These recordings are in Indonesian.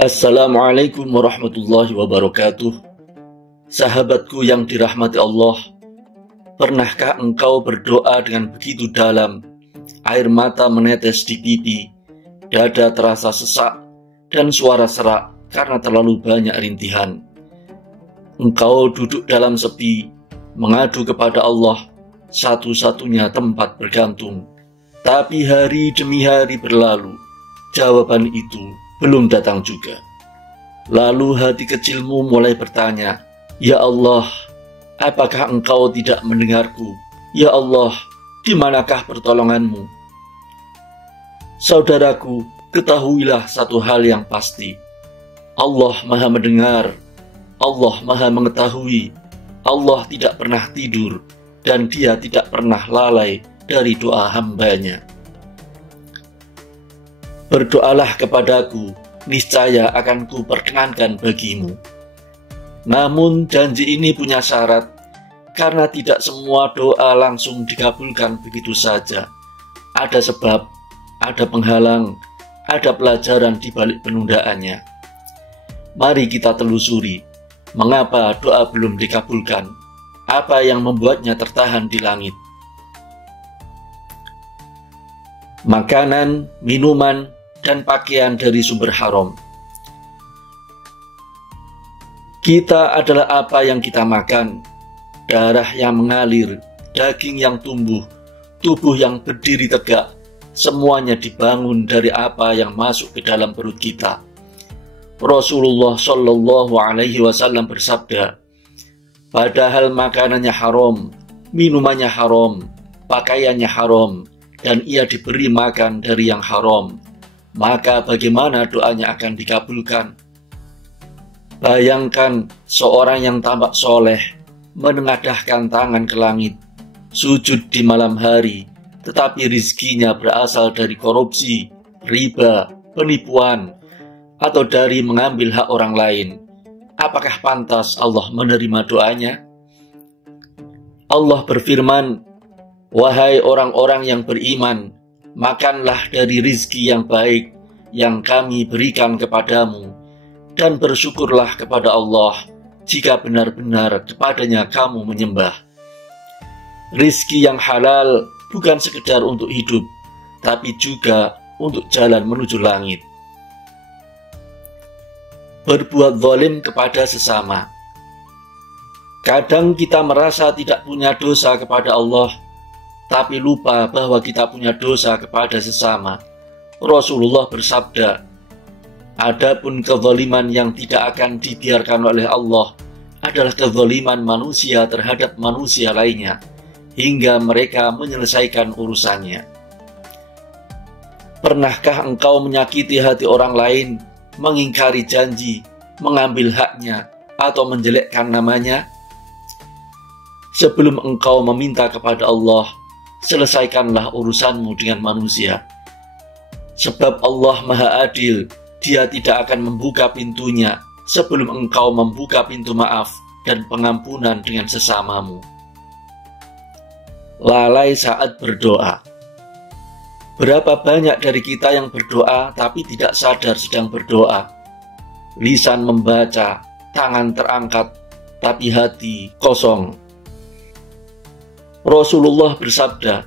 Assalamualaikum warahmatullahi wabarakatuh. Sahabatku yang dirahmati Allah, pernahkah engkau berdoa dengan begitu dalam, air mata menetes di pipi, dada terasa sesak, dan suara serak karena terlalu banyak rintihan? Engkau duduk dalam sepi, mengadu kepada Allah, satu-satunya tempat bergantung. Tapi hari demi hari berlalu, jawaban itu belum datang juga. Lalu hati kecilmu mulai bertanya, "Ya Allah, apakah engkau tidak mendengarku? Ya Allah, di manakah pertolonganmu?" Saudaraku, ketahuilah satu hal yang pasti. Allah Maha mendengar, Allah Maha mengetahui, Allah tidak pernah tidur, dan Dia tidak pernah lalai dari doa hambanya. Berdoalah kepadaku, niscaya akan kuperkenankan bagimu. Namun janji ini punya syarat, karena tidak semua doa langsung dikabulkan begitu saja. Ada sebab, ada penghalang, ada pelajaran di balik penundaannya. Mari kita telusuri, mengapa doa belum dikabulkan? Apa yang membuatnya tertahan di langit? Makanan, minuman, dan pakaian dari sumber haram. Kita adalah apa yang kita makan, darah yang mengalir, daging yang tumbuh, tubuh yang berdiri tegak, semuanya dibangun dari apa yang masuk ke dalam perut kita. Rasulullah Shallallahu Alaihi Wasallam bersabda, padahal makanannya haram, minumannya haram, pakaiannya haram, dan ia diberi makan dari yang haram, maka bagaimana doanya akan dikabulkan? Bayangkan seorang yang tampak soleh menengadahkan tangan ke langit, sujud di malam hari, tetapi rizkinya berasal dari korupsi, riba, penipuan, atau dari mengambil hak orang lain. Apakah pantas Allah menerima doanya? Allah berfirman, wahai orang-orang yang beriman, makanlah dari rizki yang baik yang kami berikan kepadamu, dan bersyukurlah kepada Allah jika benar-benar kepadanya kamu menyembah. Rizki yang halal bukan sekedar untuk hidup, tapi juga untuk jalan menuju langit. Berbuat zalim kepada sesama. Kadang kita merasa tidak punya dosa kepada Allah, tapi lupa bahwa kita punya dosa kepada sesama. Rasulullah bersabda, adapun kezaliman yang tidak akan dibiarkan oleh Allah adalah kezaliman manusia terhadap manusia lainnya, hingga mereka menyelesaikan urusannya. Pernahkah engkau menyakiti hati orang lain, mengingkari janji, mengambil haknya, atau menjelekkan namanya? Sebelum engkau meminta kepada Allah, selesaikanlah urusanmu dengan manusia. Sebab Allah Maha Adil, Dia tidak akan membuka pintunya sebelum engkau membuka pintu maaf dan pengampunan dengan sesamamu. Lalai saat berdoa. Berapa banyak dari kita yang berdoa tapi tidak sadar sedang berdoa? Lisan membaca, tangan terangkat, tapi hati kosong. Rasulullah bersabda,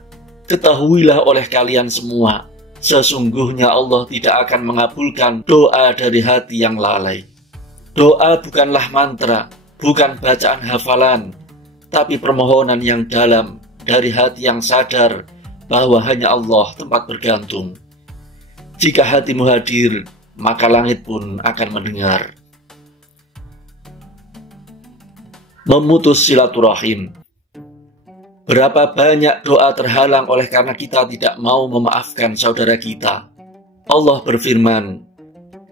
ketahuilah oleh kalian semua, sesungguhnya Allah tidak akan mengabulkan doa dari hati yang lalai. Doa bukanlah mantra, bukan bacaan hafalan, tapi permohonan yang dalam dari hati yang sadar bahwa hanya Allah tempat bergantung. Jika hatimu hadir, maka langit pun akan mendengar. Memutus silaturahim. Berapa banyak doa terhalang oleh karena kita tidak mau memaafkan saudara kita. Allah berfirman,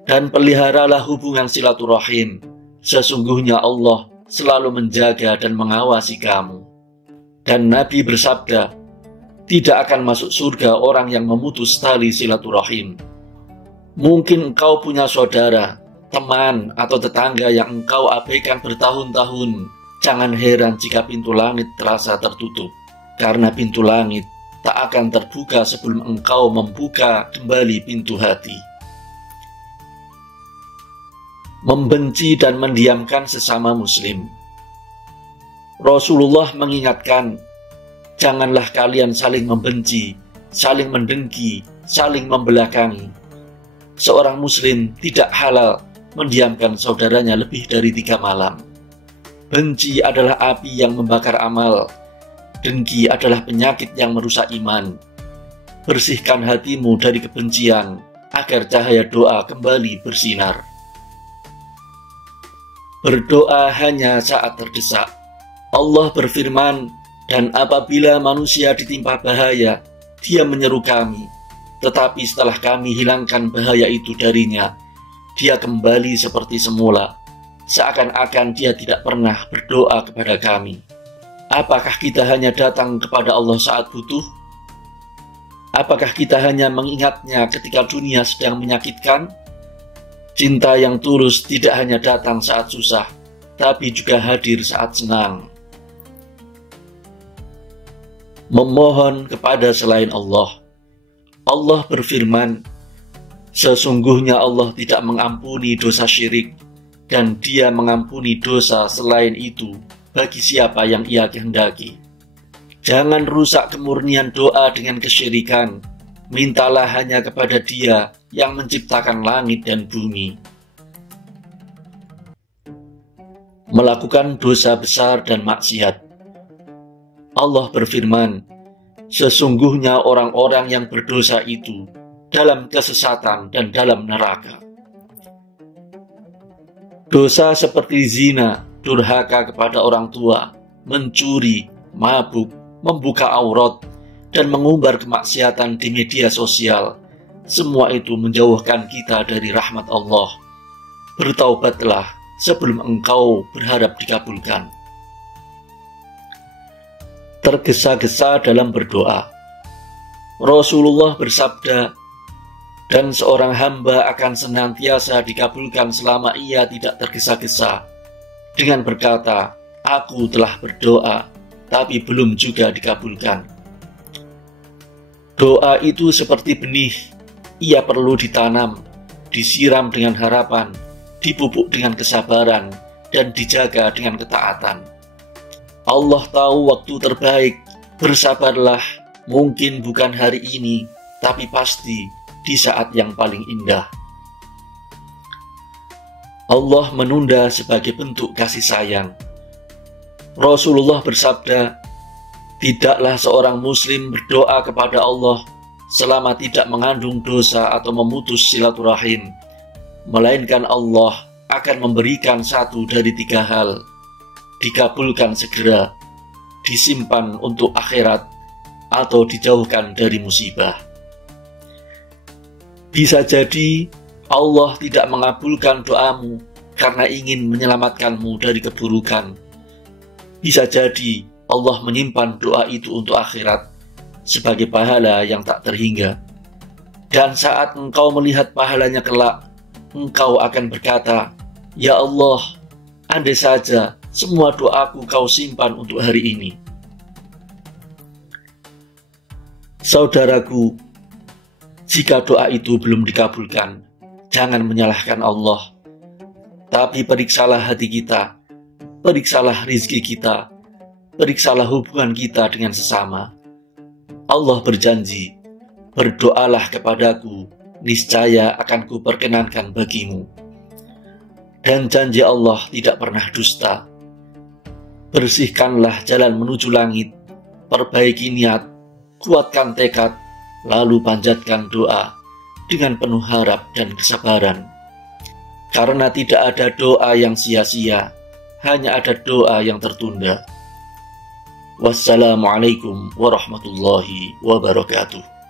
dan peliharalah hubungan silaturahim, sesungguhnya Allah selalu menjaga dan mengawasi kamu. Dan Nabi bersabda, tidak akan masuk surga orang yang memutus tali silaturahim. Mungkin engkau punya saudara, teman, atau tetangga yang engkau abaikan bertahun-tahun. Jangan heran jika pintu langit terasa tertutup, karena pintu langit tak akan terbuka sebelum engkau membuka kembali pintu hati. membenci dan mendiamkan sesama muslim. Rasulullah mengingatkan, janganlah kalian saling membenci, saling mendengki, saling membelakangi. Seorang muslim tidak halal mendiamkan saudaranya lebih dari 3 malam. Benci adalah api yang membakar amal. Dengki adalah penyakit yang merusak iman. Bersihkan hatimu dari kebencian, agar cahaya doa kembali bersinar. Berdoa hanya saat terdesak. Allah berfirman, dan apabila manusia ditimpa bahaya, dia menyeru kami. Tetapi setelah kami hilangkan bahaya itu darinya, dia kembali seperti semula. Seakan-akan dia tidak pernah berdoa kepada kami. Apakah kita hanya datang kepada Allah saat butuh? Apakah kita hanya mengingatnya ketika dunia sedang menyakitkan? Cinta yang tulus tidak hanya datang saat susah, tapi juga hadir saat senang. Memohon kepada selain Allah. Allah berfirman, sesungguhnya Allah tidak mengampuni dosa syirik, dan Dia mengampuni dosa selain itu bagi siapa yang Ia kehendaki. Jangan rusak kemurnian doa dengan kesyirikan. Mintalah hanya kepada Dia yang menciptakan langit dan bumi. Melakukan dosa besar dan maksiat. Allah berfirman, sesungguhnya orang-orang yang berdosa itu dalam kesesatan dan dalam neraka. Dosa seperti zina, durhaka kepada orang tua, mencuri, mabuk, membuka aurat, dan mengumbar kemaksiatan di media sosial, semua itu menjauhkan kita dari rahmat Allah. Bertaubatlah sebelum engkau berharap dikabulkan. Tergesa-gesa dalam berdoa. Rasulullah bersabda, dan seorang hamba akan senantiasa dikabulkan selama ia tidak tergesa-gesa, dengan berkata, aku telah berdoa, tapi belum juga dikabulkan. Doa itu seperti benih, ia perlu ditanam, disiram dengan harapan, dipupuk dengan kesabaran, dan dijaga dengan ketaatan. Allah tahu waktu terbaik, bersabarlah, mungkin bukan hari ini, tapi pasti di saat yang paling indah. Allah menunda sebagai bentuk kasih sayang. Rasulullah bersabda, tidaklah seorang muslim berdoa kepada Allah selama tidak mengandung dosa atau memutus silaturahim, melainkan Allah akan memberikan satu dari 3 hal: dikabulkan segera, disimpan untuk akhirat, atau dijauhkan dari musibah. Bisa jadi Allah tidak mengabulkan doamu karena ingin menyelamatkanmu dari keburukan. Bisa jadi Allah menyimpan doa itu untuk akhirat sebagai pahala yang tak terhingga. Dan saat engkau melihat pahalanya kelak, engkau akan berkata, ya Allah, andai saja semua doaku kau simpan untuk hari ini. Saudaraku, jika doa itu belum dikabulkan, jangan menyalahkan Allah. Tapi periksalah hati kita, periksalah rizki kita, periksalah hubungan kita dengan sesama. Allah berjanji, berdoalah kepadaku, niscaya akan kuperkenankan bagimu. Dan janji Allah tidak pernah dusta. Bersihkanlah jalan menuju langit, perbaiki niat, kuatkan tekad, lalu panjatkan doa dengan penuh harap dan kesabaran. Karena tidak ada doa yang sia-sia, hanya ada doa yang tertunda. Wassalamualaikum warahmatullahi wabarakatuh.